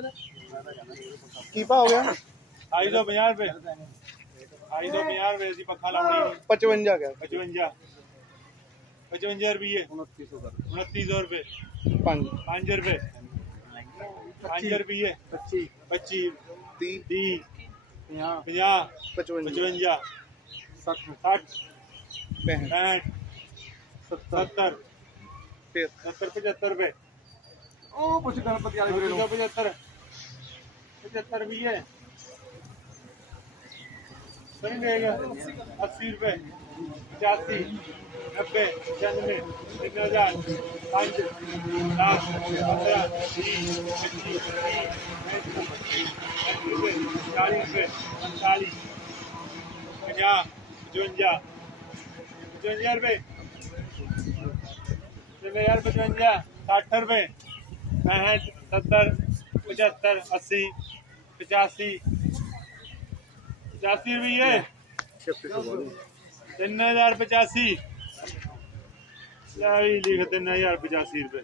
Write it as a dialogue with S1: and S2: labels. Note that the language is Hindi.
S1: कीपा
S2: हो गया
S3: ढाई सौ पंजा रुपये
S1: ढाई
S3: सौ पंजा रुपये जी पखा लाने
S2: पचवंजा क्या
S3: पचवंजा पचवंजा रुपये
S1: उनती
S3: सौ रुपये
S2: पाँच
S3: रुपये
S1: पाँच
S3: रुपये
S1: पच्ची
S3: पच्ची
S2: ती
S1: पंजा
S2: पचवंजा
S1: साठ
S3: पैंठ
S1: सत्तर
S3: सत्तर पचहत्तर रुपये
S1: ओ कुछ गणपति पचहत्तर
S3: पचहत्तर भी है। सही रहेगा। अस्सी रुपये पचासी, नब्बे पचानवे तीन हज़ार, पाँच लाख पंद्रह, बीस, पच्चीस, तीस रुपये चालीस रुपये पैंतालीस पचास, पचवंजा। पचवंजा रुपये तीन हज़ार पचवंजा, साठ रुपये पैंसठ, सत्तर 75 80 85 85 ਰੁਪਏ 3085 ਲੈ ਲਿਖ 3085 ਰੁਪਏ।